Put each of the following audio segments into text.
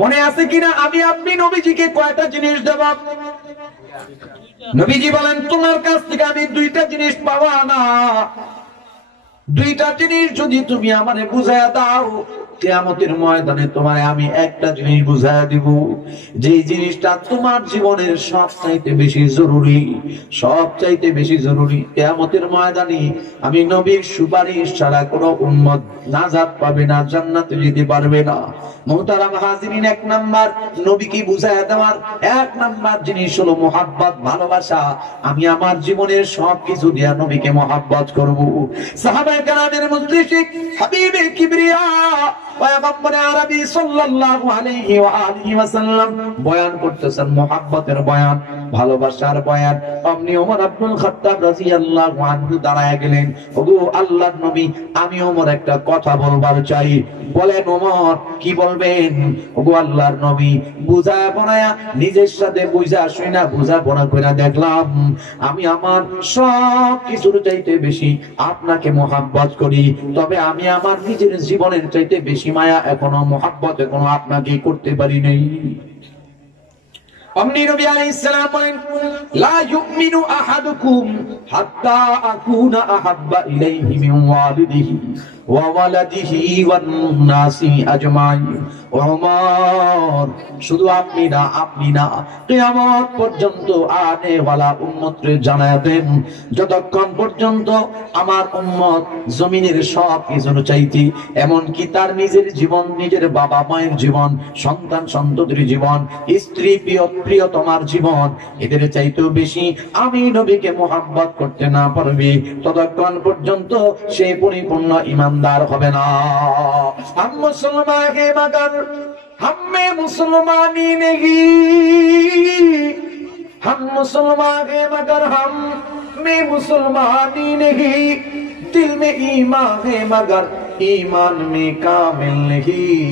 মনে আছে কিনা আমি আপনি নবীজিকে কয়টা জিনিস দেব? নবীজি বলেন তোমার কাছ থেকে আমি দুইটা জিনিস পাওয়া না, দুইটা জিনিস যদি তুমি আমারে বুঝায়া দাও, কিয়ামতের ময়দানে তোমারে আমি একটা জিনিস বুঝায়া দিব, যে জিনিসটা তোমার জীবনের সবচাইতে বেশি জরুরি, সবচাইতে বেশি জরুরি। কিয়ামতের ময়দানে আমি নবীর সুপারিশ ছাড়া কোনো উম্মত নাজাত পাবে না, জান্নাতে যেতে পারবে না। মুহতারাম হাজিরিন, এক নাম্বার নবীকে বুঝায়া দেওয়ার এক নাম্বার জিনিস হলো মুহাব্বত, ভালোবাসা। আমি আমার জীবনের সবকিছু দিয়া নবীকে মুহাব্বত করব। সাহাবায়ে কেরামের মুজলিসিক হাবিবে কিবরিয়া পয়গম্বর আরবি সাল্লাল্লাহু আলাইহি ওয়া আলিহি ওয়াসাল্লাম বয়ান করতেছেন মুহাব্বতের বয়ান, ভালোবাসার বয়ান। অমনি ওমর ইবনুল খাত্তাব রাদিয়াল্লাহু আনহু দাঁড়ায় গেলেন। ওগো আল্লাহর নবী, আমি ওমর একটা কথা বলবার চাই। বলেন ওমর, কি বলবেন? ওগো আল্লাহর নবী, বুঝায়া পড়ায়া নিজের সাথে বুঝা শুনা বুঝা পড়া কইরা দেখলাম আমি আমার সব কিছুর চাইতে বেশি আপনাকে মুহাব্বত করি, তবে আমি আমার নিজের জীবনের চাইতে বেশি মায়া এখনো মুহাব্বত এখনো আপনাকে করতে পারি নাই। অমনি নবী আলাইহিস সালাম বলেন, লা ইউমিনু আহাদুকুম হাত্তা আকুনা আহাব্বা ইলাইহি মিন ওয়ালিদিহি ওয়া ওয়ালাদিহি ওয়ান নাসি আজমাইন। ওমর, শুধু আপনি না কিয়ামত পর্যন্ত আনে ওয়ালা উম্মতরে জানায়া দেন, যতক্ষণ পর্যন্ত আমার উম্মত জমিনের সব কিছুর চাইতে, এমন কি তার নিজের জীবন, নিজের বাবা মায়ের জীবন, সন্তান সন্ততির জীবন, স্ত্রী প্রিয়তমার জীবন, এদের চাইতেও বেশি আমি নবীকে মুহাব্বত করতে না পারবে, ততক্ষণ পর্যন্ত সে পরিপূর্ণ ঈমানদার হবে না। हम मुसलमान है मगर हम में मुसलमानी नहीं, हम मुसलमान है मगर हम में मुसलमानी नहीं, दिल में ईमान है मगर ईमान में कामिल नहीं,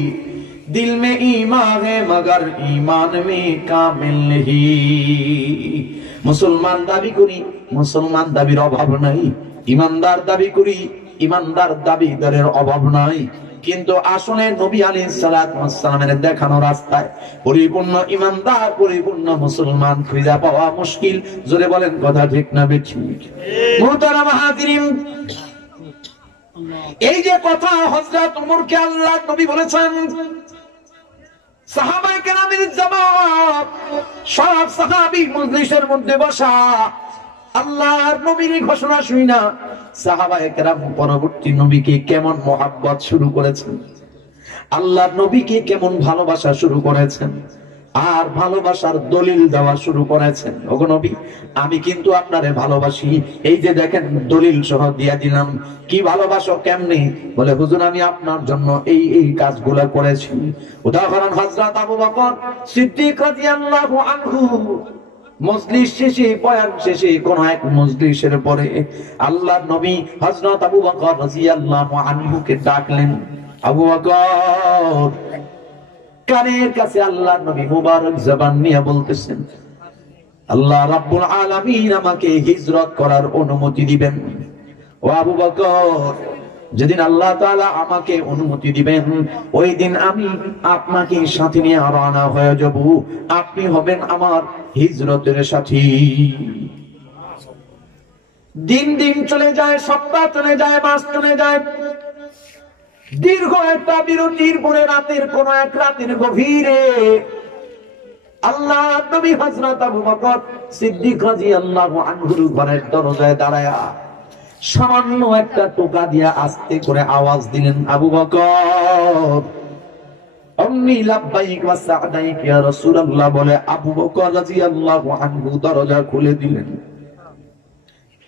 दिल में ईमान है मगर ईमान में कामिल नहीं। मुसलमान दाबी करी, मुसलमान दाबिर अभाव নাই, ঈমানদার দাবি করি, ঈমানদার দাবিদারের অভাব নাই, কিন্তু আসলে নবী আলাইহিস সালাতু ওয়াস সালামের দেখানো রাস্তায় পরিপূর্ণ ঈমানদার, পরিপূর্ণ মুসলমান খুঁজে পাওয়া মুশকিল। জোরে বলেন কথা ঠিক না বেঠিক? মুহতারাম হাজিরিন, এই যে কথা হযরত ওমরকে আল্লাহর নবী বলেছেন, সাহাবায়ে কেরামের জবাব, সব সাহাবী মজলিসের মধ্যে বসা আল্লাহর নবীর ঘোষণা শুনা সাহাবায়ে কেরাম পরবর্তী নবীকে কেমন মুহাব্বত শুরু করেছেন, আল্লাহর নবীকে কেমন ভালোবাসা শুরু করেছেন, আর ভালোবাসার দলিল দেওয়া শুরু করেছেন। ওগো নবী, আমি কিন্তু আপনারে ভালোবাসি, এই যে দেখেন দলিল সহ দিয়া দিলাম। কি ভালোবাসো, কেমনে? বলে হুজুর আমি আপনার জন্য এই এই কাজগুলো করেছি। উদাহরণ হযরত আবু বকর সিদ্দিক রাদিয়াল্লাহু আনহু মজলিস শেষে, বয়ান শেষে, কোন এক মজলিসের পরে আল্লাহর নবী হযরত আবু বকর রাদিয়াল্লাহু আনহুকে ডাকলেন। আবু বকর কানের কাছে আল্লাহর নবী মুবারক জবান নিয়ে বলতেছেন, আল্লাহ রাব্বুল আলামিন আমাকে হিজরত করার অনুমতি দিবেন। ও আবু বকর, যেদিন আল্লাহ তাআলা আমাকে অনুমতি দিবেন, ওই দিন আমি আপনাকে সাথে নিয়ে রওনা হয়ে যাব, আপনি হবেন আমার হিজরতের সাথী। দিন দিন চলে যায়, সপ্তাহ চলে যায়, মাস চলে যায়, দীর্ঘ একটা বিরতির পরে রাতের কোন এক রাতের গভীরে আল্লাহর নবী হযরত আবু বকর সিদ্দিক রাদিয়াল্লাহু আনহুর ঘরের দরজায় দাঁড়ায়া সামান্য একটা টোকা দিয়া আস্তে করে আওয়াজ দিলেন, আবু বকর। অমনি লাব্বাইক ওয়া সা'দাইক ইয়া রাসূলুল্লাহ বলে আবু বকর রাদিয়াল্লাহু আনহু দরজা খুলে দিলেন।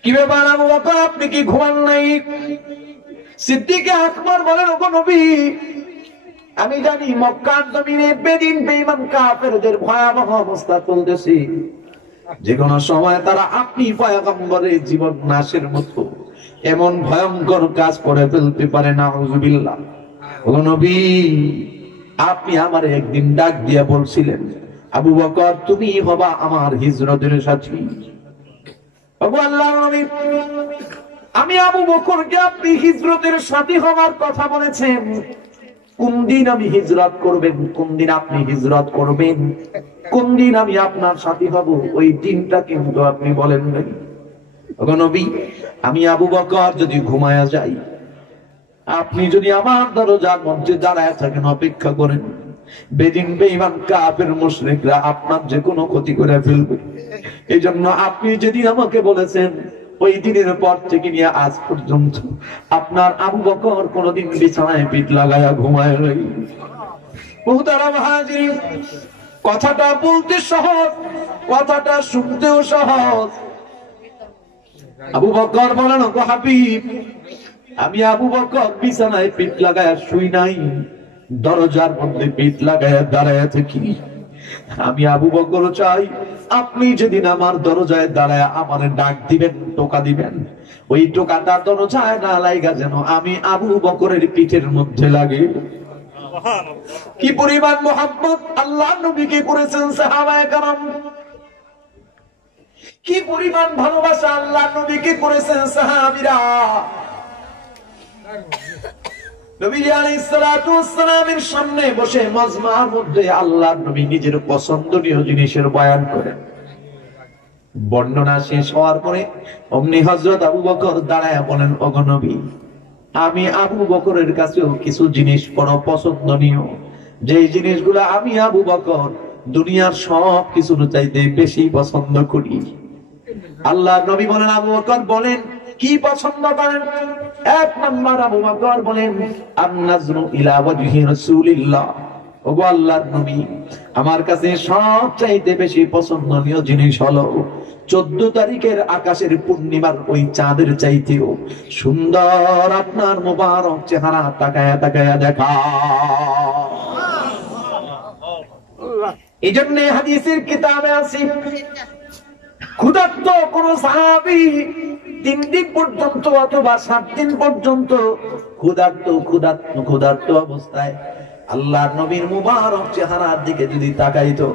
কি ব্যাপার আবু বকর, আপনি কি ঘুমান নাই? সিদ্দিক আকবর বলেন, ওগো নবী, আমি জানি মক্কার জমিনে বেদিন বেঈমান কাফেরদের ভয়াবহ অবস্থা চলতেছে, যে কোনো সময় তারা আপনি পয়গম্বরের জীবন নাশের মতো এমন ভয়ঙ্কর কাজ করে ফেলতে পারে, নাউযুবিল্লাহ। ওগো নবী, আপনি আমার একদিন ডাক দিয়া বলছিলেন, আবু বকর তুমি হবা আমার হিজরতের সাথী। ওগো আল্লাহর নবী, আমি আবু বকরকে আপনি হিজরতের সাথী হওয়ার কথা বলেছেন, কোন দিন আমি হিজরত করবেন, কোন দিন আপনি হিজরত করবেন, কোন দিন আমি আপনার সাথী হব, ওই দিনটা কিন্তু আপনি বলেন নাই। ওগো নবী, আমি আবু বকর যদি ঘুমায়া যাই, আপনি যদি আমার দরজার মধ্যে দাঁড়ায় থাকেন, অপেক্ষা করেন, বেদিন বেঈমান কাফের মুশরিকরা আপনার যে কোনো ক্ষতি করে ফেলবে। এই জন্য আপনি যেদিন আমাকে বলেছেন, ওই দিনের পর থেকে নিয়ে আজ পর্যন্ত আপনার আবু বকর কোনদিন বিছানায় পিঠ লাগায়া ঘুমায় নাই। মুহতারাম হাজিরিন, কথাটা বলতে সহজ, কথাটা শুনতেও সহজ। আবু বকর বলেন, ওগো হাবিব, আমি আবু বকর বিছানায় পিঠ লাগায়া শুই নাই, দরজার মধ্যে পিঠ লাগায়া দাঁড়ায়া থাকি। আমি আবু বকর চাই আপনি যেদিন আমার দরজায় দাঁড়ায় আমারে ডাক দিবেন, টোকা দিবেন, ওই টোকাটা দরজায় না লাগা যেন আমি আবু বকরের পিঠের মধ্যে লাগে। কি পরিমাণ মোহাব্বত আল্লাহ নবীকে করেছেন সাহাবায়ে কেরাম, কি পরিমাণ ভালোবাসা আল্লাহ নবীকে করেছেন সাহাবীরা। নবী আলাইহিস সালাতু ওয়াস সালামের সামনে বসে মাজমার মধ্যে আল্লাহ নবী নিজের পছন্দনীয় জিনিসের বয়ান করেন। বর্ণনা শেষ হওয়ার পরে অমনি হযরত আবু বকর দাঁড়ায় বলেন, ওগো নবী, আমি আবু বকরের কাছেও কিছু জিনিস বড় পছন্দনীয়, যে জিনিসগুলো আমি আবু বকর দুনিয়ার সব কিছুর চাইতে বেশি পছন্দ করি। আল্লাহ নবী বলেন, আবু বকর বলেন কি পছন্দ করেন? এক নাম্বার আবু বকর বলেন, আন-নাজরু ইলা ওয়াজহি রাসূলিল্লাহ। ওগো আল্লাহর নবী, আমার কাছে সবচাইতে বেশি পছন্দনীয় জিনিস হলো 14 তারিখের আকাশের পূর্ণিমার ওই চাঁদের চাইতেও সুন্দর আপনার মোবারক চেহারা তাকায়া তাকায়া দেখা। এই জন্য হাদিসের কিতাবে আছে, ক্ষুধার্ত কোন সাহাবী 3 দিন পর্যন্ত অথবা 7 দিন পর্যন্ত ক্ষুধার্ত অবস্থায় আল্লাহর নবীর মুবারক চেহারার দিকে যদি তাকাইতো,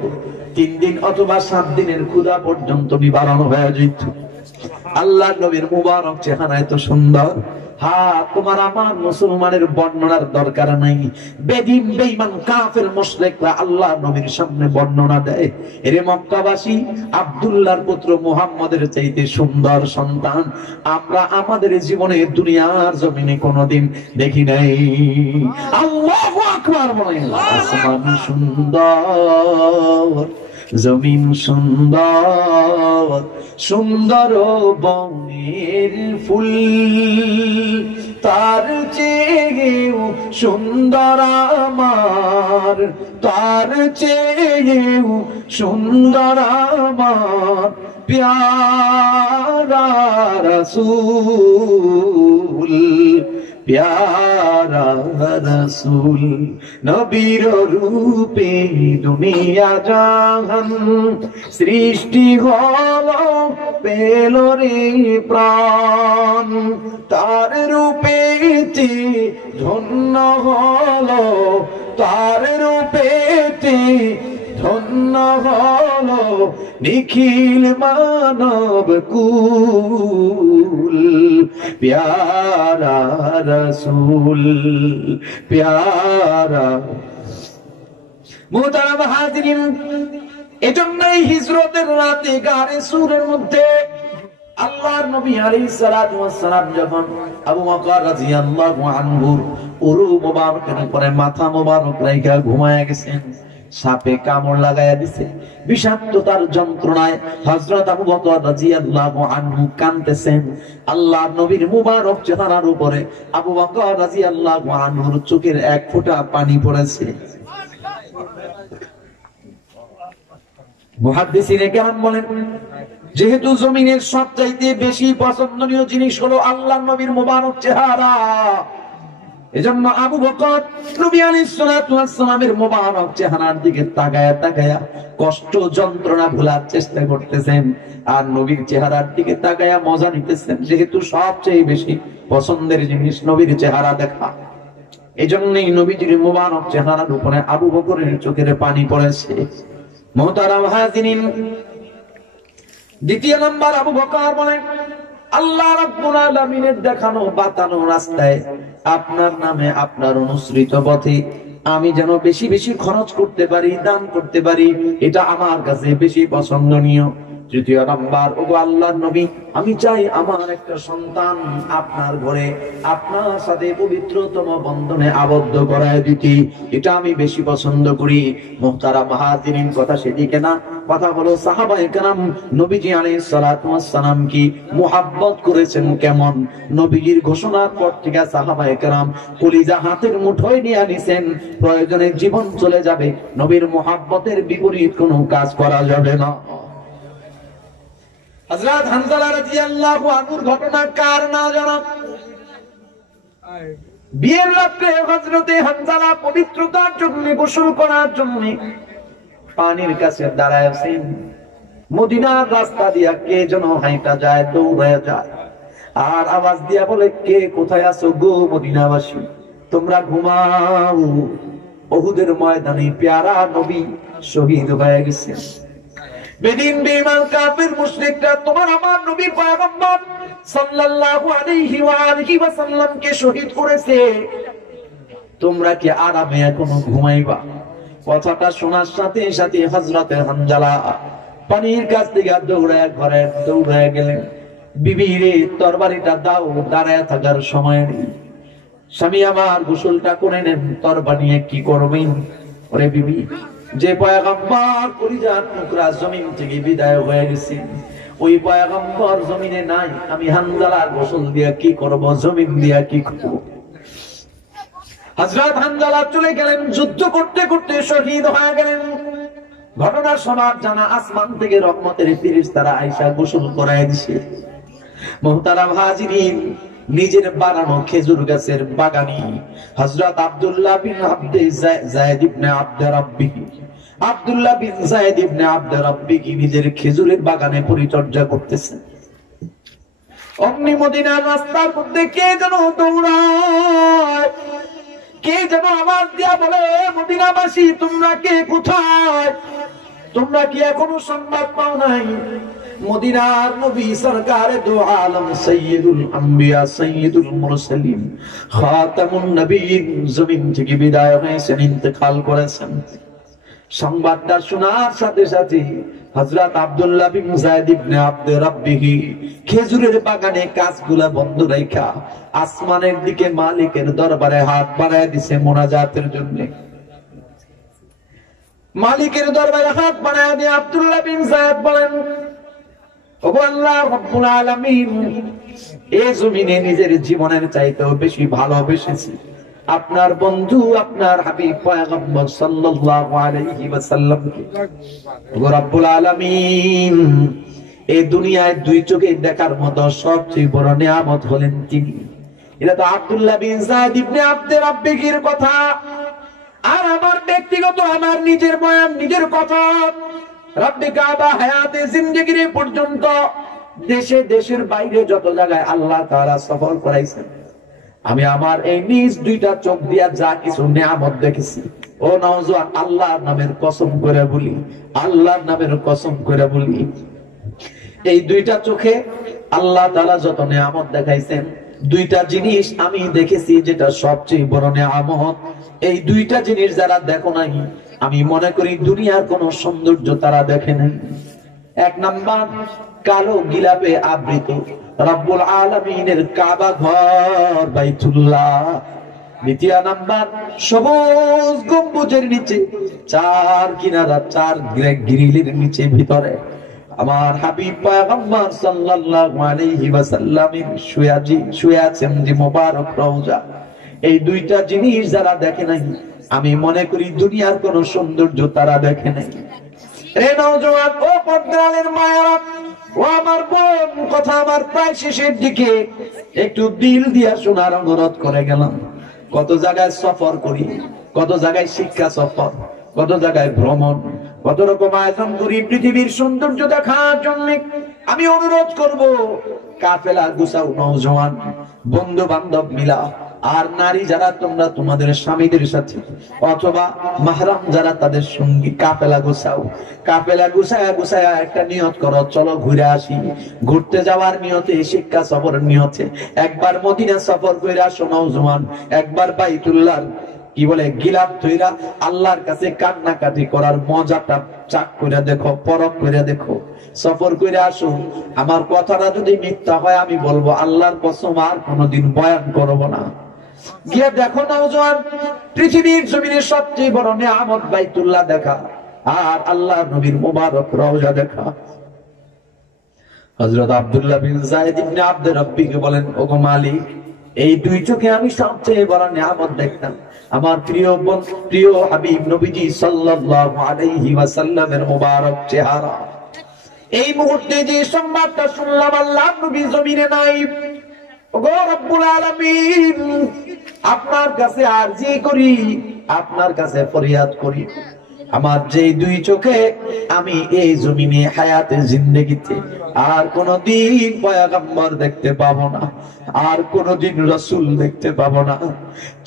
3 দিন অথবা 7 দিনের ক্ষুধা পর্যন্ত নিবারণ হয়ে যেত। আল্লাহর নবীর মুবারক চেহারা এত সুন্দর। তোমার আমার মুসলমানের বর্ণনার দরকার নাই, বেদিন বেঈমান কাফের মুশরিকরা আল্লাহ নবীর সামনে বর্ণনা দেয়, এরে মক্কাবাসী, আব্দুল্লাহর পুত্র মুহাম্মদের চাইতে সুন্দর সন্তান আমরা আমাদের জীবনে দুনিয়ার জমিনে কোনোদিন দেখি নাই। আল্লাহু আকবার বলেন। আসমান সুন্দর, জমিন সুন্দর, সুন্দর বনের ফুল, তার চেয়েও সুন্দর আমার, তার চেয়েও সুন্দর আমার প্যারা রাসূল, প্যারা রাসূল। নবীর রূপে দুনিয়া জাহান সৃষ্টি হলো, পেল রে প্রাণ, তার রূপেতে ধন্য হলো, তার রূপেতে ধন্য হলো নিখিল মানব কুল, প্যারা রাসূল, প্যারা। মুহতারাম হাজিরিন, এজন্যই হিজরতের রাতে গারে সুরের মধ্যে আল্লাহর নবী আলাইহিস সালাতু ওয়াস সালাম যখন আবু বকর রাদিয়াল্লাহু আনহুর পুরো মোবারকের উপরে মাথা মোবারক রাইখা ঘুমায়া গেছেন, সাপে কামড় লাগায়া দিছে, বিষাক্ততার যন্ত্রণায় হযরত আবু বকর রাদিয়াল্লাহু আনহু কাঁদতেছেন। আল্লাহর নবীর মুবারক চেহারার উপরে আবু বকর রাদিয়াল্লাহু আনহুর চোখের এক ফোঁটা পানি পড়েছে। মুহাদ্দিসিনে কেরাম বলেন, যেহেতু জমিনের সবচাইতে বেশি পছন্দনীয় জিনিস হলো আল্লাহর নবীর মুবারক চেহারা, এজন্য আবু বকর নবী আলাইহিস সালাতু ওয়াস সালামের মুবারক চেহারার দিকে তাকায়া তাকায়া কষ্ট যন্ত্রণা ভুলার চেষ্টা করতেছেন, আর নবীর চেহারার দিকে তাকায়া মজা নিতেছেন, যেহেতু সবচেয়ে বেশি পছন্দের জিনিস নবীর চেহারা দেখা। এজন্যই নবীজির মুবারক চেহারার উপরে আবু বকরের চোখের পানি পড়েছে। মুহতারাম হাজিরিন, দ্বিতীয় নাম্বার আবু বকর বলেন, আল্লাহ রাব্বুল আলামিনের দেখানো বাতানো রাস্তায় আপনার নামে আপনার অনুসৃত পথে আমি যেন বেশি বেশি খরচ করতে পারি, দান করতে পারি, এটা আমার কাছে বেশি পছন্দনীয়। তৃতীয় নাম্বার, ওগো আল্লাহর নবী, আমি চাই আমার একটা সন্তান আপনার ঘরে আপনার সাথে পবিত্রতম বন্ধনে আবদ্ধ করায় দিতে, এটা আমি বেশি পছন্দ করি। মুহতারাম হাজিরিন, কথা সেদিকে না, কথা হলো সাহাবায়ে কেরাম নবীজি আলাইহিস সালাতু ওয়াস সালাম কি মুহাব্বত করেছেন কেমন। নবীজির ঘোষণার পর থেকে সাহাবায়ে কেরাম কলিজা হাতের মুঠোয় নিয়ে নিছেন, প্রয়োজনে জীবন চলে যাবে, নবীর মুহাব্বতের বিপরীত কোনো কাজ করা যাবে না। হযরত হানজালা রাদিয়াল্লাহু আনহুর ঘটনা কার না জানা? বিয়ের রাতে হযরতে হানজালা পবিত্রতার জন্য, গোসল করার জন্য পানির কাছে দাঁড়ায় আছেন। মদিনার রাস্তা দিয়া কে যেন হাঁটা যায়, দৌড়ায় যায়, আর আওয়াজ দিয়া বলে, কে কোথায় আছো গো মদিনাবাসী, তোমরা ঘুমাও, উহুদের ময়দানে প্যারা নবী শহীদ হয়ে গেছে। বেদিন বেঈমান কাফির মুশরিকরা তোমার আমার নবী পয়গম্বর সাল্লাল্লাহু আলাইহি ওয়া আলিহি ওয়াসাল্লামকে শহীদ করেছে, তোমরা কি আরামে এখনো ঘুমাইবা? কথাটা শোনার সাথে সাথে হযরতে হানজালা পানির কাছ থেকে দৌড়ায় ঘরে দৌড়ায় গেলেন। বিবি রে, তরবারিটা দাও, দাঁড়ায় থাকার সময় নেই। স্বামী আমার, গোসলটা করে নেন, তরবারি নিয়ে কি করবেন? ওরে বিবি, যে পয়গম্বর কলিজার টুকরা জমিন থেকে বিদায় হয়ে গেছে, ওই পয়গম্বর জমিনে নাই, আমি হানজালা গোসল দিয়া কি করব, জমিন দিয়া কি করব? হযরত হানজালা চলে গেলেন, যুদ্ধ করতে করতে শহীদ হয়ে গেলেন। ঘটনা সবার জানা, আসমান থেকে রহমতের ফেরেশতারা আয়েশা গোসল করায় দিছে। মুহতারাম হাজিরিন, নিজের বানানো খেজুর গাছের বাগানি হযরত আব্দুল্লাহ বিন যায়েদ ইবনে আব্দে রাব্বি, আব্দুল্লাহ বিন যায়েদ ইবনে আব্দে রাব্বি কি নিজের খেজুরের বাগানে পরিচর্যা করতেছেন। অমনি মদিনার রাস্তার মধ্যে কে যেন দৌড়ায়, কে যেন আওয়াজ দিয়া বলে, মদিনাবাসী তোমরা কে কোথায়? তোমরা কি এখনো সংবাদ পাও নাই? মদিনার নবী সরকারে দু আলম সাইয়্যিদুল আম্বিয়া সাইয়্যিদুল মুরসালিন খাতামুন নবীয়্যিন জমিন থেকে বিদায় হয়েছেন, ইন্তেকাল করেছেন। সংবাদটা শোনার সাথে সাথে হযরত আব্দুল্লাহ বিন যায়েদ ইবনে আব্দে রাব্বিহি খেজুরের বাগানে কাজগুলা বন্ধ রাখা আসমানের দিকে মালিকের দরবারে হাত বাড়ায় দিছে মুনাজাতের জন্য। মালিকের দরবারে হাত বাড়ায় দিয়ে আব্দুল্লাহ বিন যায়েদ বলেন, ওগো আল্লাহ রাব্বুল আলামিন, এই জমিনে নিজের জীবনের চাইতেও বেশি ভালোবেসেছি আপনার বন্ধু, আপনার হাবিব পয়গম্বর সাল্লাল্লাহু আলাইহি ওয়াসাল্লামকে। ওগো রব্বুল আলামিন, এই দুনিয়ায় দুই চোখে দেখার মতো সবচেয়ে বড় নিয়ামত হলেন তিনি। এটা তো আব্দুল্লাহ বিন যায়েদ ইবনে আব্দে রাব্বিহির কথা। আর আমার ব্যক্তিগত, আমার নিজের বয়ান, নিজের কথা, রব্বে কাবা হায়াতে জিন্দেগির পর্যন্ত দেশে দেশের বাইরে যত জায়গায় আল্লাহ তাআলা সফর করাইছেন, আমি আমার এই নিজ দুইটা চোখ দিয়া যা কিছু নিয়ামত দেখেছি, ও নওজোয়ান, আল্লাহর নামের কসম করে বলি, আল্লাহর নামের কসম করে বলি, এই দুইটা চোখে আল্লাহ তাআলা যত নিয়ামত দেখাইছেন, দুইটা জিনিস আমি দেখেছি যেটা সবচেয়ে বড় নিয়ামত। এই দুইটা জিনিস যারা দেখো নাই, আমি মনে করি দুনিয়ার কোন সৌন্দর্য তারা দেখে নাই। এক নাম্বার, কালো গিলাপে আবৃত রব্বুল আলামিনের কাবা ঘর বাইতুল্লাহ। দ্বিতীয় নাম্বার, সবুজ গম্বুজের নিচে চার কিনারা, চার গ্রিলের নিচে ভিতরে আমার হাবিব পয়গম্বর সাল্লাল্লাহু আলাইহি ওয়াসাল্লামের শুয়ে আছেন যে মোবারক রওজা। এই দুইটা জিনিস যারা দেখে নাই, আমি মনে করি দুনিয়ার কোন সৌন্দর্য তারা দেখে নাই। রে নওজোয়ান, ও পর্দালের মায়েরা, ও আমার বোন, কথা আমার প্রায় শেষের দিকে, একটু দিল দিয়া শোনার অনুরোধ করে গেলাম। কত জায়গায় সফর করি, কত জায়গায় শিক্ষা সফর, কত জায়গায় ভ্রমণ, কত রকম আয়োজন করি পৃথিবীর সৌন্দর্য দেখার জন্য। আমি অনুরোধ করব, কাফেলা গুছাও নওজোয়ান, বন্ধু বান্ধব মিলা আর নারী যারা তোমরা তোমাদের স্বামীদের সাথে অথবা মাহরাম যারা তাদের সঙ্গী কাফেলা গোছাও, কাফেলা গুছায়া গুছায়া একটা নিয়ত করো, চলো ঘুরে আসি। ঘুরতে যাওয়ার নিয়তে, শিক্ষা সফরের নিয়তে একবার মদিনা সফর করে আসো নওজোয়ান, একবার বাইতুল্লাহ কি বলে গিলাফ ধইরা আল্লাহর কাছে কান্নাকাটি করার মজাটা চাক করে দেখো, পরখ করে দেখো, সফর করে আসো। আমার কথাটা যদি মিথ্যা হয় আমি বলবো আল্লাহর কসম আর কোনোদিন বয়ান করব না। গিয়ে দেখো নওজোয়ান, পৃথিবীর জমিনে সবচেয়ে বড় নিয়ামত বাইতুল্লাহ দেখা আর আল্লাহর নবীর মুবারক রওজা দেখা। হযরত আব্দুল্লাহ বিন যায়েদ ইবনে আব্দে রাব্বিকে বলেন, ওগো মালিক, এই দুই চোখে আমি সবচেয়ে বড় নিয়ামত দেখতাম, আমার প্রিয় হাবিব নবীজি সাল্লাল্লাহু আলাইহি ওয়াসাল্লামের মুবারক চেহারা। এই মুহূর্তে যে সংবাদটা শুনলাম আল্লাহর নবী জমিনে নাই, ওগো রব্বুল আলামিন, আপনার কাছে আরজি করি, আপনার কাছে ফরিয়াদ করি, আমার যে দুই চোখে আমি এই জমিনে হায়াতে জিন্দেগিতে আর কোনদিন পয়গম্বর দেখতে পাবো না, আর কোনদিন রাসূল দেখতে পাবো না,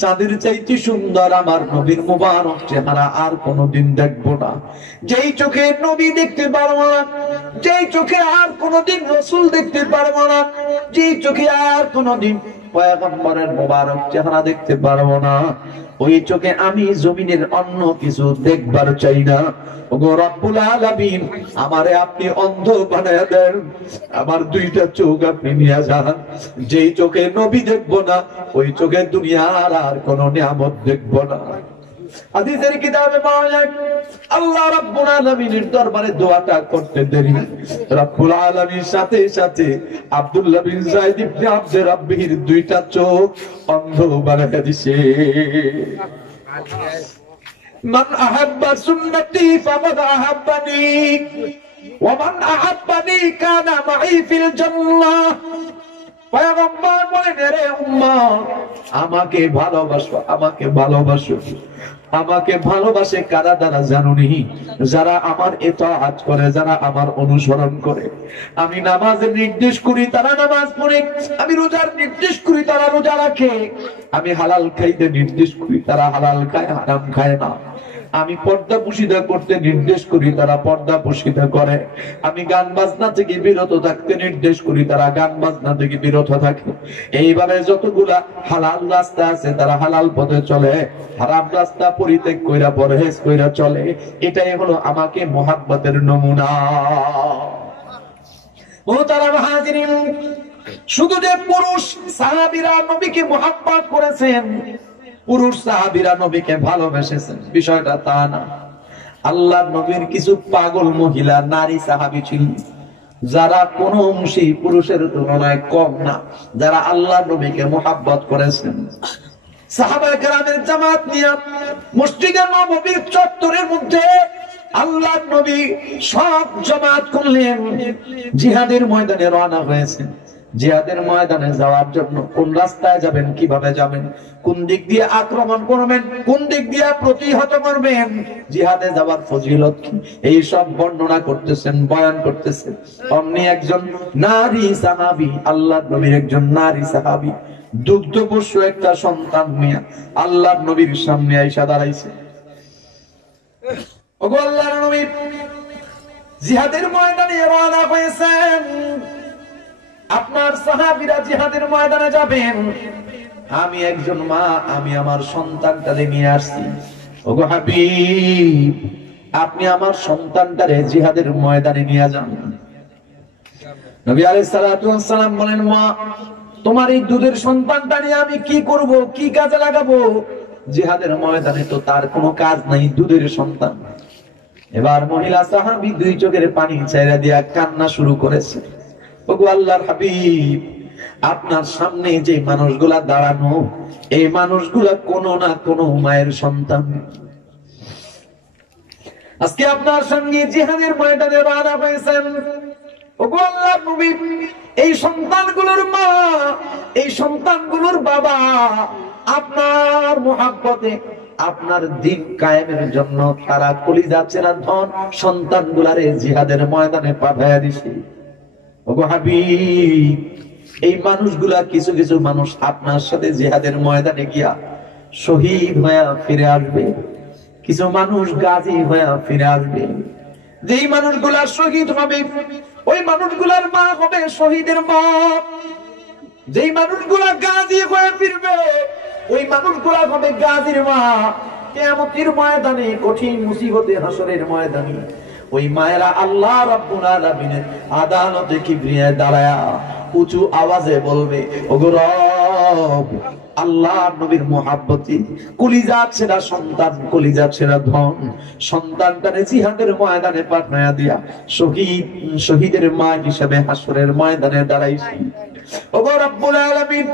চাঁদের চাইতে সুন্দর আমার নবীর মুবারক চেহারা আর কোনদিন দেখবো না। যেই চোখে নবী দেখতে পারবো না, যেই চোখে আর কোনদিন রাসূল দেখতে পারবো না, যেই চোখে আর কোনদিন পয়গম্বরের মুবারক চেহারা দেখতে পারবো না, ওই চোখে আমি জমিনের অন্য কিছু দেখবার চাই না। ওগো রব্বুল আলামিন, আমারে আপনি অন্ধ বানায়া দেন, আমার দুইটা চোখ আপনি নিয়ে যান, যেই চোখে নবী দেখবো না ওই চোখে দুনিয়ার আর কোন নিয়ামত দেখবো না। হাদিসের কিতাবে পাওয়া যায় আল্লাহ রাব্বুল আলামিনের দরবারে দোয়াটা করতে দেরি, রাব্বুল আলামিন সাথে সাথে আব্দুল্লাহ বিন যায়েদ ইবনে আব্দে রাব্বির দুইটা চোখ অন্ধ বানায়া দিয়েছে। মান আহাব্বা সুন্নতি ফাকাদ আহাব্বানি ওয়া মান আহাব্বানি কানা মাই ফিল জান্নাহ। পয়গম্বর বলেন, রে উম্মত, আমাকে ভালোবাসো, আমাকে ভালোবাসো। আমাকে ভালোবাসে কারা দ্বারা জানুনি? যারা আমার ইতাআত করে, যারা আমার অনুসরণ করে। আমি নামাজের নির্দেশ করি তারা নামাজ পড়ে, আমি রোজার নির্দেশ করি তারা রোজা রাখে, আমি হালাল খাইতে নির্দেশ করি তারা হালাল খায়, হারাম খায় না। আমি পর্দা পুশিদা করতে নির্দেশ করি তারা পর্দা পুশিদা করে, আমি গান বাজনা থেকে বিরত থাকতে নির্দেশ করি তারা গান বাজনা থেকে বিরত থাকে। এইভাবে যতগুলা হালাল রাস্তা আছে তারা হালাল পথে চলে, হারাম রাস্তা পরিত্যাগ কইরা পরহেজ কইরা চলে। এটাই হলো আমাকে মুহাব্বতের নমুনা। মুহতারাম হাজিরিন, শুধু যে পুরুষ সাহাবীরা নবীকে মুহাব্বত করেছেন, পুরুষ সাহাবীরা নবীকে ভালোবেসেছেন, বিষয়টা তা না। আল্লাহর নবীর কিছু পাগল মহিলা নারী সাহাবী ছিল, যারা কোন অংশে পুরুষের তুলনায় কম না, যারা আল্লাহর নবীকে মুহাব্বত করেছেন। সাহাবায়ে কেরামের জামাত নিয়ে মসজিদে নববীর চত্বরের মধ্যে আল্লাহর নবী সব জামাত করলেন, জিহাদের ময়দানে রওনা হয়েছেন। জিহাদের ময়দানে যাওয়ার জন্য কোন রাস্তায় যাবেন, কিভাবে যাবেন, কোন দিক দিয়ে আক্রমণ করবেন, কোন দিক দিয়ে প্রতিহত করবেন, জিহাদে যাওয়ার ফজিলত কি, এই সব বর্ণনা করতেছেন, বয়ান করতেছেন। অমনি একজন নারী সাহাবী, আল্লাহর নবীর একজন নারী সাহাবী, দুগ্ধপোষ্য একটা সন্তান নিয়ে আল্লাহর নবীর সামনে আইসা দাঁড়াইছে। ওগো আল্লাহর নবী, জিহাদের ময়দানে রওনা হয়েছেন, আপনার সাহাবীরা জিহাদের ময়দানে যাবেন, আমি একজন মা, আমি আমার সন্তানটারে নিয়ে আসছি। ওগো হাবিব, আপনি আমার সন্তানটারে জিহাদের ময়দানে নিয়ে যান। নবী আলাইহিস সালাতু ওয়াস সালাম বলেন, মা, তোমার এই দুধের সন্তানটা নিয়ে আমি কি করব, কি কাজে লাগাবো? জিহাদের ময়দানে তো তার কোনো কাজ নাই, দুধের সন্তান। এবার মহিলা সাহাবী দুই চোখের পানি ছেড়ে দিয়া কান্না শুরু করেছে। ওগো আল্লাহর হাবিব, আপনার সামনে যে মানুষগুলা দাঁড়ানো, এই মানুষগুলা কোনো না কোনো মায়ের সন্তান। আজকে আপনার সঙ্গে জিহাদের ময়দানে রওনা হয়েছেন। ওগো আল্লাহর নবী, এই সন্তানগুলোর মা, এই সন্তানগুলোর বাবা আপনার মুহাব্বতে, আপনার দিন কায়েমের জন্য তারা কলিজা চেরা ধন সন্তানগুলারে জিহাদের ময়দানে পাঠাইয়া দিছে। ওগো হাবিব, এই মানুষগুলা কিছু কিছু মানুষ আপনার সাথে জিহাদের ময়দানে গিয়া শহীদ হয়ে ফিরে আসবে, কিছু মানুষ গাজী হয়ে ফিরে আসবে। যেই মানুষগুলা শহীদ হবে ওই মানুষগুলার মা হবে শহীদের মা। যেই মানুষগুলা গাজী হয়ে ফিরবে ওই মানুষগুলা হবে গাজীর মা। কিয়ামতের ময়দানে, কঠিন মুসিবতে হাসরের ময়দানে ওই মায়েরা আল্লাহ রাব্বুল আলামিনের আদালতে কিবরিয়ায় দাঁড়ায়া উঁচু আওয়াজে বলবে, ওগো রব, আল্লাহ নবীর মুহাব্বতে কলিজা ছেড়া সন্তান, কলিজা ছেড়া ধন সন্তানটারে জিহাদের ময়দানে পাঠায়া দিয়া শহীদের মা হিসেবে হাসরের ময়দানে দাঁড়াইছি। ওগো রব্বুল আলামিন,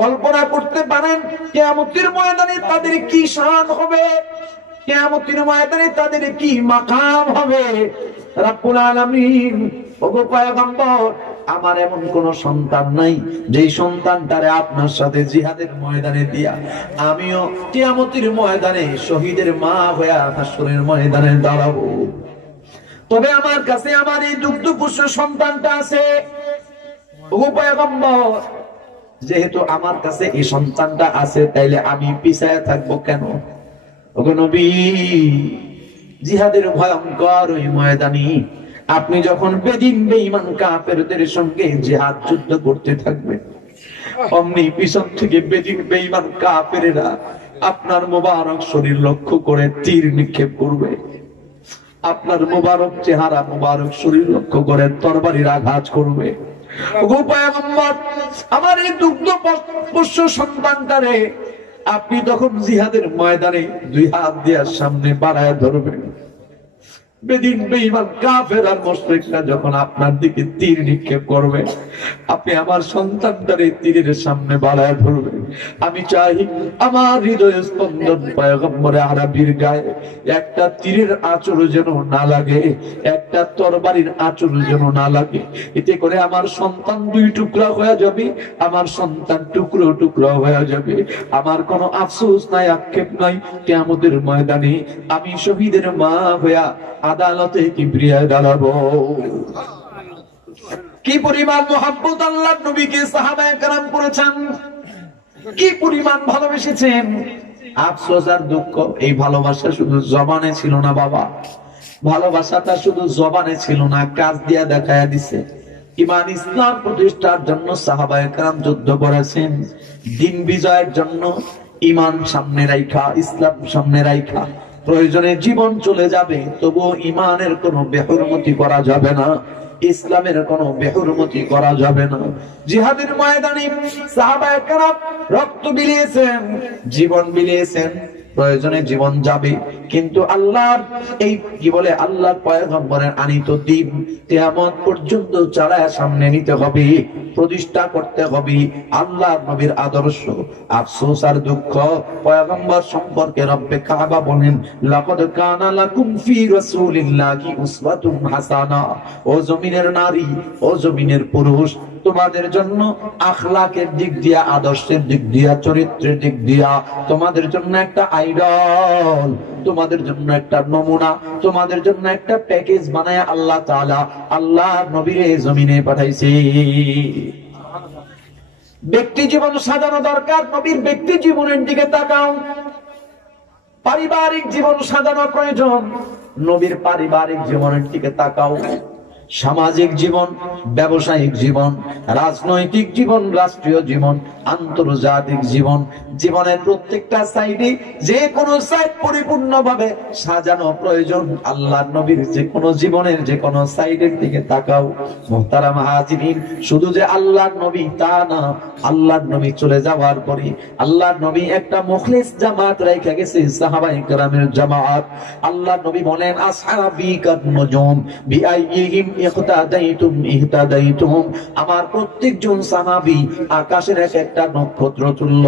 কল্পনা করতে পারেন কিয়ামতের ময়দানে তাদের কি শান হবে, কিয়ামতের ময়দানে তাদের কি মাকাম হবে। রব্বুল আলামিন, ওগো পয়গম্বর, আমার এমন কোন সন্তান নাই যেই সন্তানটারে আপনার সাথে জিহাদের ময়দানে দিয়া আমিও কিয়ামতের ময়দানে শহীদের মা হয়ে হাসরের ময়দানে দাঁড়াবো। তবে আমার কাছে আমার এই দুগ্ধপুষ্য সন্তানটা আছে। ওগো পয়গম্বর, যেহেতু আমার কাছে এই সন্তানটা আছে তাইলে আমি পিছায় থাকবো কেন? ওগো নবী, জিহাদের ভয়ঙ্কর ওই ময়দানে আপনি যখন বেদিন বেঈমান কাফেরদের সঙ্গে জিহাদ যুদ্ধ করতে থাকবেন, অমনি পিছন থেকে বেদিন বেঈমান কাফেরেরা আপনার মোবারক শরীর লক্ষ্য করে তীর নিক্ষেপ করবে, আপনার মোবারক চেহারা, মোবারক শরীর লক্ষ্য করে তরবারির আঘাত করবে। ওগো পয়গম্বর, আমার এই দুগ্ধপুষ্য সন্তানটারে আপনি তখন জিহাদের ময়দানে দুই হাত দিয়ে সামনে বাড়ায় ধরবেন। বেদিন বেঈমান কাফের আর মুশরিকরা যখন আপনার দিকে তীর নিক্ষেপ করবে, আপনি আমার সন্তানটারে তীরের সামনে বাড়ায় ধরবেন। আমি চাই আমার হৃদয় স্পন্দন পয়গম্বরে আরবীর গায়ে একটা তীরের আঁচড় যেন না লাগে, একটা তরবারির আঁচড় যেন না লাগে। এতে করে আমার সন্তান দুই টুকরা হয়ে যাবে, আমার সন্তান টুকরো টুকরো হয়ে যাবে। আমার কোনো আফসোস নাই, আক্ষেপ নাই। কিয়ামতের ময়দানে আমি শহীদের মা হইয়া আদালতে কিবরিয়ায় দাঁড়াবো। কি পরিমাণ মুহাব্বত আল্লাহর নবীকে সাহাবায়ে কেরাম করেছেন, কি পরিমাণ ভালোবেসেছেন। আফসোস আর দুঃখ, এই ভালোবাসা শুধু জবানে ছিল না বাবা, ভালোবাসাটা শুধু জবানে ছিল না, কাজ দিয়া দেখায়া দিছে। ঈমান ইসলাম প্রতিষ্ঠার জন্য সাহাবায়ে কেরাম যুদ্ধ করেছেন, দিন বিজয়ের জন্য ঈমান সামনে রাখা, ইসলাম সামনে রাখা। প্রয়োজনে জীবন চলে যাবে, তবুও ঈমানের কোনো বেহুরমতি করা যাবে না, ইসলামের কোনো বেহুরমতি করা যাবে না। জিহাদের ময়দানে সাহাবায়ে কেরাম রক্ত বিলিয়েছেন, জীবন বিলিয়েছেন, প্রয়োজনে জীবন যাবে, কিন্তু আল্লাহর এই কি বলে আল্লাহর পয়গম্বরের আনিত দ্বীন কিয়ামত পর্যন্ত চালায়া সামনে নিতে হবে, প্রতিষ্ঠা করতে হবে আল্লাহর নবীর আদর্শ। আফসোস আর দুঃখ, পয়গম্বর সম্পর্কে রব্বে কাবা বলেন, লাকাদ কানা লাকুম ফি রাসূলিল্লাহি উসওয়াতুন হাসানা। ও জমিনের নারী, ও জমিনের পুরুষ, তোমাদের জন্য আখলাকের দিক দিয়া, আদর্শের দিক দিয়া, চরিত্রের দিক দিয়া তোমাদের জন্য একটা আইডল, তোমাদের জন্য একটা নমুনা, তোমাদের জন্য একটা প্যাকেজ বানায় আল্লাহ তাআলা আল্লাহ নবীরে জমিনে পাঠাইছে। ব্যক্তি জীবন সাজানো দরকার, নবীর ব্যক্তি জীবনের দিকে তাকাও। পারিবারিক জীবন সাজানো প্রয়োজন, নবীর পারিবারিক জীবনের দিকে তাকাও। সামাজিক জীবন, ব্যবসায়িক জীবন, রাজনৈতিক জীবন, রাষ্ট্রীয় জীবন, আন্তর্জাতিক জীবন, জীবনের প্রত্যেকটা সাইডে যে কোনো সাইড পরিপূর্ণভাবে সাজানো প্রয়োজন। আল্লাহর নবীর যে কোনো জীবনের যে কোনো সাইডের দিকে তাকাও। মুহতারাম হাজিরিন, শুধু যে আল্লাহর নবী তা না, আল্লাহর নবী চলে যাওয়ার পরে আল্লাহর নবী একটা মুখলিস জামাত রেখে গেছে, সাহাবায়ে কেরামের জামাত। আল্লাহর নবী বলেন, আসহাবী কান-নুজুম বিআইয়িহিম ইহতাদাইতুম ইহতাদাইতুম। আমার প্রত্যেকজন সাহাবী আকাশের একটা নক্ষত্র তুল্য,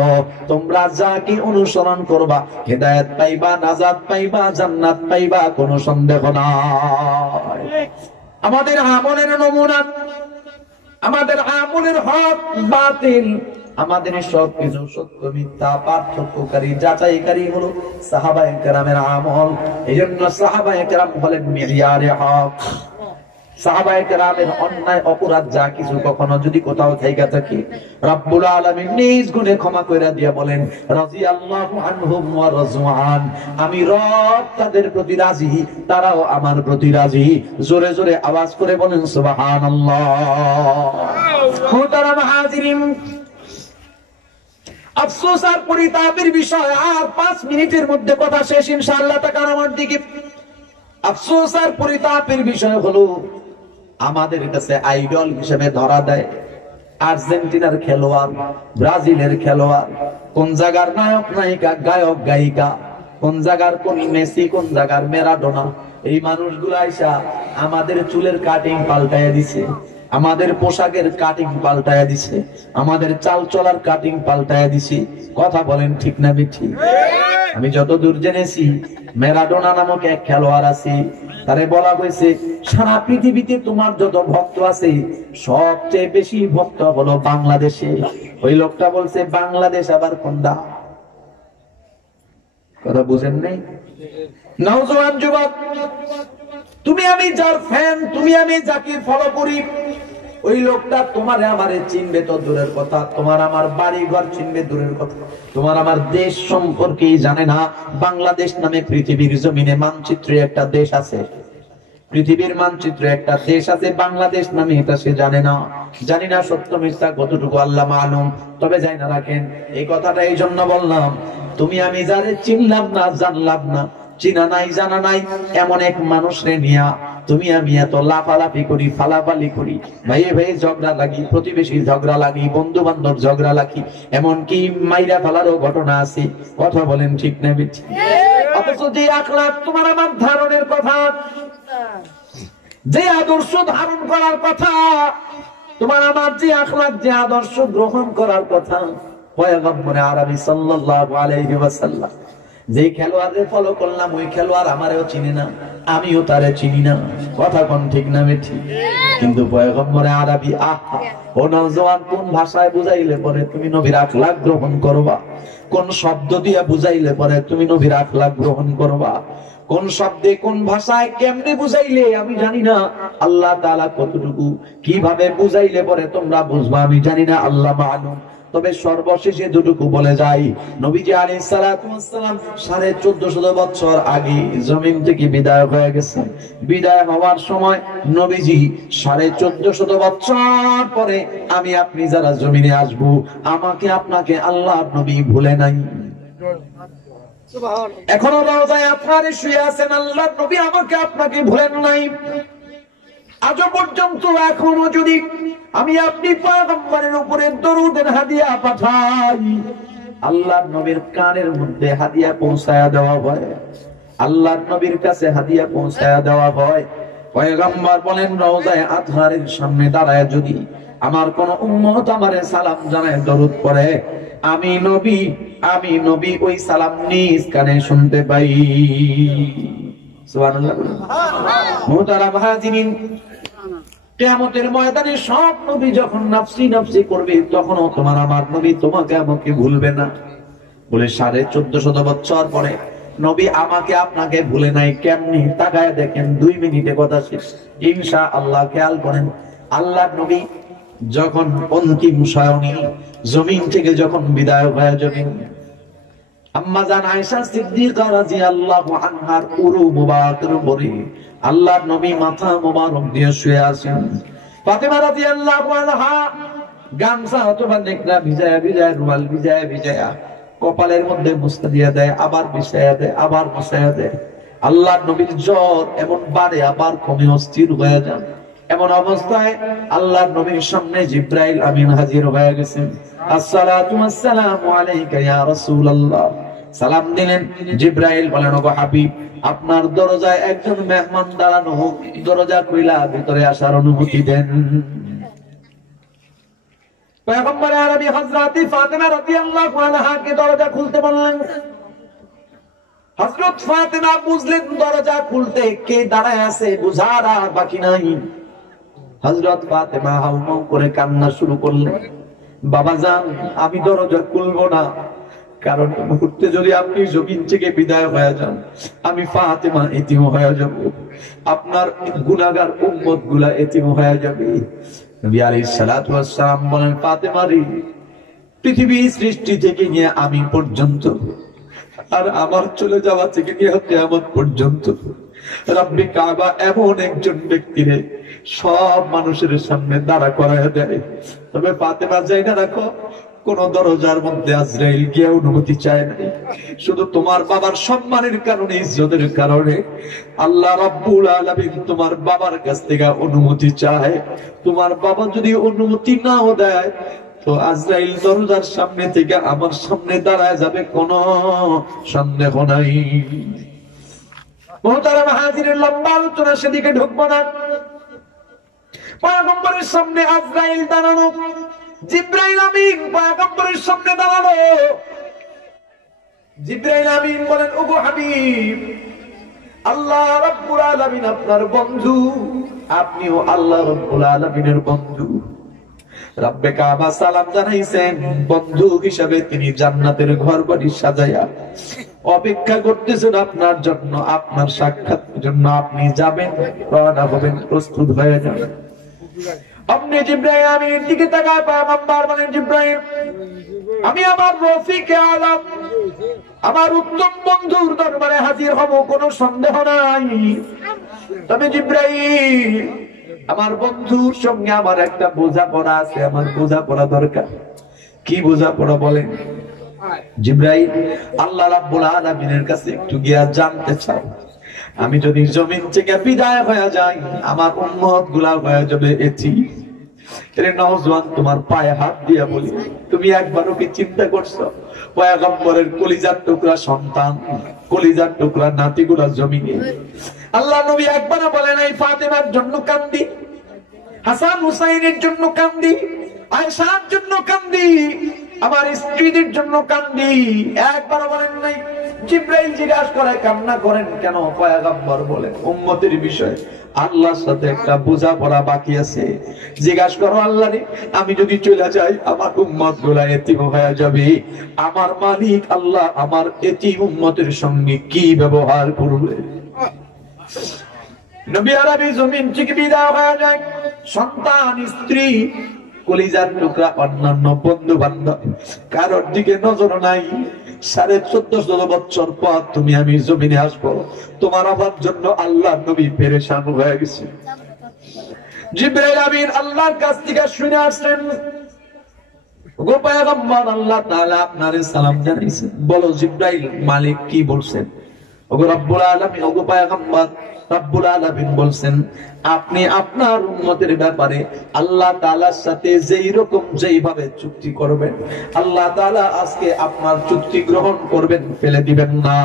তোমরা যাকে অনুসরণ করবা হেদায়েত পাইবা, নাজাত পাইবা, জান্নাত পাইবা, কোনো সন্দেহ নাই। আমাদের আমলের নমুনা, আমাদের আমলের হক বাতিল, আমাদের সব কিছু সত্য মিথ্যা পার্থক্যকারী, যাচাইকারী হলো সাহাবায়ে কেরামের আমল। এইজন্য সাহাবায়ে কেরাম হলেন মিয়ারে হক। সাহাবায়ে কেরামের অন্যায় অপরাধ যা কিছু কখনো যদি কোথাও থাইকা থাকে রব্বুল আলামিন নিজ গুণে ক্ষমা কইরা দিয়া বলেন রাদিয়াল্লাহু আনহুম ওয়া রাযওয়ান, আমি রব তাদের প্রতি রাজি, তারাও আমার প্রতি রাজি। জোরে জোরে আওয়াজ করে বলেন সুবহানাল্লাহ। মুহতারাম হাজিরিন, আফসোস আর পরিতাপের বিষয়, আর 5 মিনিটের মধ্যে কথা শেষ ইনশাআল্লাহ। তাকান আমার দিকে। আফসোস আর পরিতাপের বিষয় হলো আমাদের কাছে আইডল হিসেবে ধরা দেয় আর্জেন্টিনার খেলোয়াড়, ব্রাজিলের খেলোয়াড়, কোন জায়গার নায়ক নায়িকা, গায়ক গায়িকা, কোন জায়গার কোন মেসি, কোন জায়গার ম্যারাডোনা। এই মানুষগুলো আইসা আমাদের চুলের কাটিং পাল্টাইয়া দিছে, আমাদের পোশাকের কাটিং পাল্টাইয়া দিছে, আমাদের চাল চলার কাটিং পাল্টাইয়া দিছে। কথা বলেন ঠিক না বেঠিক? আমি যতদূর জেনেছি ম্যারাডোনা নামক এক খেলোয়াড় আছে, তারে বলা হয়েছে সারা পৃথিবীতে তোমার যত ভক্ত আছে সবচেয়ে বেশি ভক্ত হলো বাংলাদেশে। ওই লোকটা বলছে বাংলাদেশ আবার কোনটা? কথা বুঝেন নাই? নওজোয়ান যুবক, তুমি আমি যার ফ্যান, তুমি আমি যাকে ফলো করি, ওই লোকটা তোমার আমারে চিনবে তো দূরের কথা, তোমার আমার বাড়ি ঘর চিনবে দূরের কথা, তোমার আমার দেশ সম্পর্কেই জানে না। বাংলাদেশ নামে পৃথিবীর জমিনে মানচিত্রে একটা দেশ আছে, পৃথিবীর মানচিত্রে একটা দেশ আছে, বাংলাদেশ নামে এটা সে জানে না। জানি না সত্য মিথ্যা কতটুকু আল্লাহ মালুম, তবে যাই না রাখেন এই কথাটা এই জন্য বললাম, তুমি আমি যারে চিনলাম না, জানলাম না, চিনা নাই জানা নাই এমন এক মানুষরে নিয়া তুমি আমি এত লাফালাফি করি, ফালাফালি করি, ভাইয়ে ভাইয়ে ঝগড়া লাগি, প্রতিবেশী ঝগড়া লাগি, বন্ধু বান্ধব ঝগড়া লাগি, এমনকি মাইরা ফেলারও ঘটনা আছে। কথা বলেন ঠিক না বেঠিক? অথচ যে আখলাক তোমার আমার ধারণের কথা, যে আদর্শ ধারণ করার কথা, তোমার আমার যে আখলাক, যে আদর্শ গ্রহণ করার কথা, পয়গম্বরে আরবি সাল্লাল্লাহু আলাইহি ওয়াসাল্লাম যে খেলোয়াড়ে ফলো করলাম, ওই খেলোয়াড় আমারেও চিনি না, আমিও তারে চিনি না। কথা কোন ঠিক না বেঠিক? কিন্তু পয়গম্বরে আরবি আহা ও নওজোয়ান, কোন ভাষায় বুঝাইলে পরে তুমি নবীর আখলাক গ্রহণ করবা, কোন শব্দ দিয়া বুঝাইলে পরে তুমি নবীর আখলাক গ্রহণ করবা, কোন শব্দে কোন ভাষায় কেমনে বুঝাইলে আমি জানি না, আল্লাহ তাআলা কতটুকু কিভাবে বুঝাইলে পরে তোমরা বুঝবা আমি জানি না, আল্লাহ মালুম। তবে সর্বশেষে দুটুকু বলে যাই, নবীজি আলাইহিস সালাতু ওয়াস সালাম 1450 বছর আগে জমিন থেকে বিদায় হয়ে গেছেন। বিদায় হওয়ার সময় নবীজি 1450 বছর পরে আমি আপনি যারা জমিনে আসব, আমাকে আপনাকে আল্লাহর নবী ভুলে নাই। এখনো রওজায় আপনারে শুয়ে আছেন, আল্লাহর নবী আমাকে আপনাকে ভুলেন নাই। আজও পর্যন্ত এখনো যদি আমি আপনি পয়গম্বরের উপরে দরুদের হাদিয়া পাঠাই, আল্লাহর নবীর কানের মধ্যে হাদিয়া পৌঁছায়া দেওয়া হয়, আল্লাহর নবীর কাছে হাদিয়া পৌঁছায়া দেওয়া হয়। পয়গম্বর বলেন রওজায়ে আতহারের সামনে দাঁড়ায় যদি আমার কোন উম্মত আমারে সালাম জানায়, দরুদ পড়ে, আমি নবী ওই সালাম নিজ কানে শুনতে পাই। সুবহানাল্লাহ। মুহতারাম হাজিরিন, কিয়ামতের ময়দানে সব নবী যখন নাফসি নাফসি করবে, তখনও তোমার আমার নবী তোমাকে আমাকে ভুলবে না। বলে 1450 বছর পরে নবী আমাকে আপনাকে ভুলে নাই কেমনি? তাকায় দেখেন, 2 মিনিটে কথা শেষ ইনশাআল্লাহ। খেয়াল করেন, আল্লাহর নবী যখন অন্তিম শয়নে জমিন থেকে যখন বিদায় হয়ে যাবেন, আম্মা জান আয়েশা সিদ্দিকা রাদিয়াল্লাহু আনহার উরু মুবারকের উপরে আল্লাহর নবী মাথা মুবারক দিয়ে শুয়ে আছেন। ফাতেমা রাদিয়াল্লাহু আনহা গামছা অথবা নেকড়া ভিজায়া ভিজায়া, রুমাল ভিজায়া ভিজায়া কপালের মধ্যে মুছতে দিয়ে দেয়, আবার বিছায়া দেয়, আবার মুছায়া দেয়। আল্লাহর নবীর জ্বর এমন বাড়ে আবার কমে, অস্থির হয়ে যান। এমন অবস্থায় আল্লাহর নবীর সামনে জিবরাইল আমিন হাজির হয়ে গেছেন। আসসালাতু ওয়াসসালামু আলাইকা ইয়া রাসূলুল্লাহ। সালাম দিলেন। জিবরাইল বলেন, ওগো হাবিব, আপনার দরজায় একজন মেহমান দাঁড়ানো, দরজা খুইলা ভিতরে আসার অনুমতি দেন। পয়গম্বর আরবি হযরত ফাতেমা রাদিয়াল্লাহু আনহাকে দরজা খুলতে বললেন। হযরত ফাতেমা বুঝলেন দরজা খুলতে কে দাঁড়ায় আছে, বুঝার আর বাকি নাই। হযরত ফাতেমা হাউমাউ করে কান্না শুরু করলেন। বাবা জান, আমি দরজা খুলবো না, কারণ এই মুহূর্তে যদি আপনি জমিন থেকে বিদায় হয়ে যান, আমি ফাতেমা এতিম হয়ে যাব, আপনার গুনাহগার উম্মত গুলা এতিম হয়ে যাবে। নবী আলাইহিস সালাতু ওয়াস সালাম বলেন, ফাতেমা রে, পৃথিবী সৃষ্টি থেকে নিয়ে আমি পর্যন্ত আর আমার চলে যাওয়া থেকে নিয়ে কিয়ামত পর্যন্ত রব্বে কাবা এমন একজন ব্যক্তিরে সব মানুষের সামনে দাঁড়া করায় দেয়। তবে ফাতেমা যাই না রাখো, কোন দরজার মধ্যে আজরাইল গিয়ে অনুমতি চায় না, শুধু তোমার বাবার সম্মানের কারণে, ইজ্জতের কারণে আল্লাহ রাব্বুল আলামিন তোমার বাবার কাছ থেকে অনুমতি চায়। তোমার বাবা যদি অনুমতি নাও দেয় তো আজরাইল দরজার সামনে থেকে আমার সামনে দাঁড়ায় যাবে, কোনো সন্দেহ নাই। মুহতারাম হাজিরিন, লম্বা আলোচনা সেদিকে ঢুকবো না। পয়গম্বরের সামনে আজরাইল দাঁড়ানো, জিবরাইল আমিন পয়গম্বরের সামনে দাঁড়ানো। জিবরাইল আমিন বলেন, ওগো হাবিব, আল্লাহ রাব্বুল আলামিন আপনার বন্ধু, আপনিও আল্লাহ রাব্বুল আলামিনের বন্ধু। রব্বে কাবা সালাম জানাইছেন, বন্ধু হিসাবে তিনি জান্নাতের ঘর বাড়ি সাজায়া অপেক্ষা করতেছেন আপনার জন্য, আপনার সাক্ষাতের জন্য। আপনি যাবেন, রওনা হবেন, প্রস্তুত হয়ে যাবেন। আপনি জিবরাইল আমিনের দিকে তাকায় পয়গম্বর বলেন, জিবরাইল, আমি আমার রফিকে আলাম, আমার উত্তম বন্ধুর দরবারে হাজির হব, কোনো সন্দেহ নাই। তবে জিবরাইল, আমার বন্ধুর সঙ্গে আমার একটা বোঝাপড়া আছে, আমার বোঝাপড়া দরকার। কি বোঝাপড়া বলেন? জিবরাইল, আল্লাহ রাব্বুল আলামিনের কাছে একটু গিয়া জানতে চাও, আমি যদি জমিন থেকে বিদায় হয়ে যাই, আমার উম্মত গুলা হয়ে যাবে এতিম। এর নওজওয়ান তোমার পায়ে হাত দিয়া বলি, তুমি একবারও কি চিন্তা করছো পয়গম্বরের কলিজার টুকরা সন্তান, কলিজার টুকরা নাতিগুলা জমিনে? আল্লাহ নবী একবারও বলে নাই ফাতেমার জন্য কান্দি, হাসান হুসাইনের জন্য কান্দি, আয়েশার জন্য কান্দি, আমার স্ত্রীদের জন্য কান্দি, একবারও বলেন নাই। জিবরাইল জিজ্ঞাসা করে, কান্না করেন কেন? পয়গম্বর বলে, উম্মতের বিষয় আল্লাহর সাথে একটা বোঝাপড়া বাকি আছে। জিজ্ঞাসা করো আল্লাহ রে, আমি যদি চলে যাই আমার উম্মত গুলা এতিম হয়ে যাবে, আমার মালিক আল্লাহ আমার এতিম উম্মতের সঙ্গে কি ব্যবহার করবে? নবী আরবি জমিন থেকে বিদায় হয়ে যায়, সন্তান, স্ত্রী, কলিজার টুকরা, অন্যান্য বন্ধু বান্ধব, কারোর দিকে নজর নাই। 1450 বছর পর তুমি আমি জমিনে আসবো, তোমার আমার জন্য আল্লাহ নবী পেরেশান হয়ে গেছে। জিবরাইল আমিন আল্লাহর কাছ থেকে শুনে আসলেন, গো পয়গম্বর, আল্লাহ তাআলা আপনারে সালাম জানাইছেন। বলো জিবরাইল, মালিক কি বলছেন? ওগো রব্বুল আলামিন, ওগো পয়গম্বর, রব্বুল আলামিন বলছেন, আপনি আপনার উম্মতের ব্যাপারে আল্লাহ তাআলার সাথে যেই রকম যেইভাবে চুক্তি করবেন, আল্লাহ তাআলা আজকে আপনার চুক্তি গ্রহণ করবেন, ফেলে দিবেন না।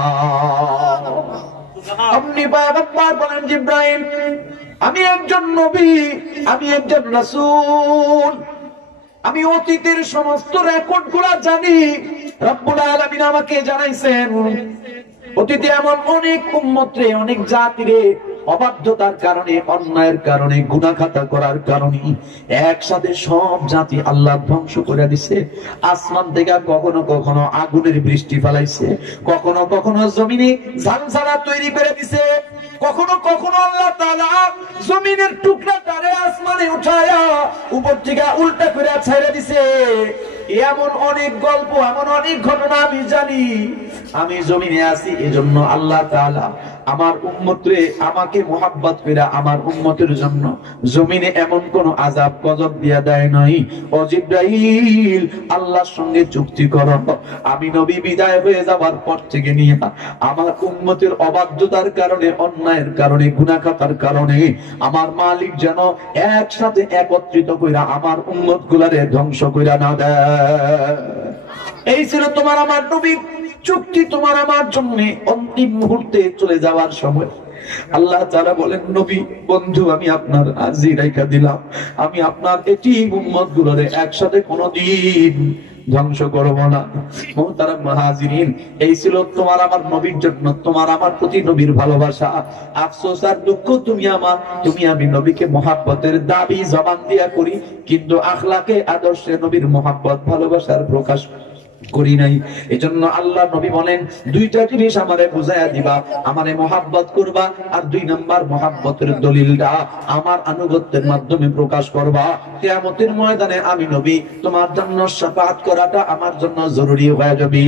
আপনি পয়গম্বর বলেন, জিবরাইল, আমি একজন নবী, আমি একজন রাসূল, আমি অতীতের সমস্ত রেকর্ড গুলা জানি। রব্বুল আলামিন আমাকে জানাইছেন, অতীতে এমন অনেক উম্মতরে, অনেক জাতিরে অবাধ্যতার কারণে, অন্যায়ের কারণে, গুনাহখাতা করার কারণে একসাথে সব জাতি আল্লাহ ধ্বংস করে দিছে। আসমান থেকে কখনো কখনো আগুনের বৃষ্টি ফেলাইছে, কখনো কখনো জমিনে ঝালঝালা তৈরি করে দিছে, কখনো কখনো আল্লাহ তাআলা জমিনের টুকরাটারে আসমানে উঠায়া উপর থেকে উল্টা করে ছেড়ে দিছে। এমন অনেক গল্প, এমন অনেক ঘটনা আমি জানি। আমি জমিনে আছি এজন্য আল্লাহ তাআলা আমার উম্মতরে, আমাকে মুহাব্বত করে আমার উম্মতের জন্য জমিনে এমন কোন আযাব গজব দিয়া দেয় নাই। ও জিবরাইল, আল্লাহর সঙ্গে চুক্তি করো, আমি নবী বিদায় হয়ে যাবার পর থেকে নিয়ে আমার উম্মতের অবাধ্যতার কারণে, অন্যায়ের কারণে, গুনাহখাতার কারণে আমার মালিক যেন একসাথে একত্রিত কইরা আমার উম্মত গুলারে ধ্বংস কইরা না দেয়। এই ছিল তোমার আমার নবীর চুক্তি, তোমার আমার জন্য অন্তিম মুহূর্তে চলে যাওয়ার সময়। আল্লাহ তাআলা বলেন, নবী বন্ধু, আমি আপনার আরজি রাইখা দিলাম, আমি আপনার এটি উম্মত গুলোরে একসাথে কোনদিন ধ্বংস করব না। মুহতারাম মুহাজিরিন, এই ছিল তোমার আমার নবীর জন্য তোমার আমার প্রতি নবীর ভালোবাসা। আফসোস আর দুঃখ, তুমি আমি নবীকে মহাব্বতের দাবি জবান দিয়া করি, কিন্তু আখলাকে, আদর্শে নবীর মহাব্বত ভালোবাসার প্রকাশ করি নাই। এজন্য আল্লাহ নবী বলেন দুইটা জিনিস আমারে বুঝাইয়া দিবা, আমারে মহাব্বত করবা, আর 2 নাম্বার মহাব্বতের দলিলটা আমার আনুগত্যের মাধ্যমে প্রকাশ করবা। কিয়ামতের ময়দানে আমি নবী তোমার জন্য শাফাআত করাটা আমার জন্য জরুরি হয়ে যাবে।